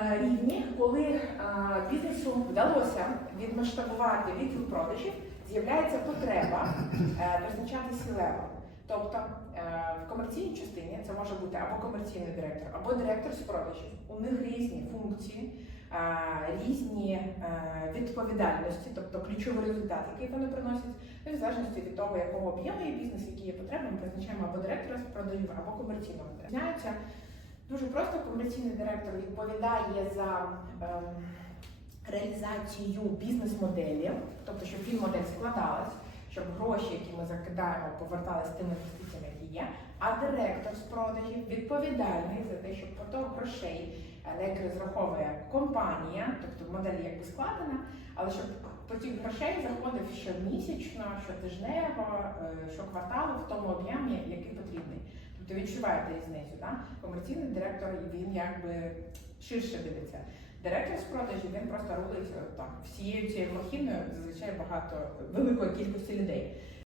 е, рівні, коли е, бізнесу вдалося відмасштабувати відділ продажів, з'являється потреба е, призначати сілево. Тобто е, в комерційній частині це може бути або комерційний директор, або директор з продажів. У них різні функції, е, різні е, відповідальності, тобто ключовий результат, який вони приносять. Ну, в залежності від того, якого об'єму є бізнес, які є потреби, ми призначаємо або директора з продажів, або комерційного директора. Дуже просто комерційний директор відповідає за ем, реалізацію бізнес-моделі, тобто, щоб фільм-модель складалась, щоб гроші, які ми закидаємо, поверталися тими інвестиціями, які є. А директор з продажів відповідальний за те, щоб поток грошей, е, на які розраховує компанія, тобто модель якби складена, але щоб потік грошей заходив щомісячно, щотижнево, е, щокварталу в тому об'ємі, потрібний. Тобто відчуваєте різницю. Да? Комерційний директор він якби ширше дивиться. Директор з продажів він просто рулить е, так всією цією махіною, зазвичай багато великої кількості людей.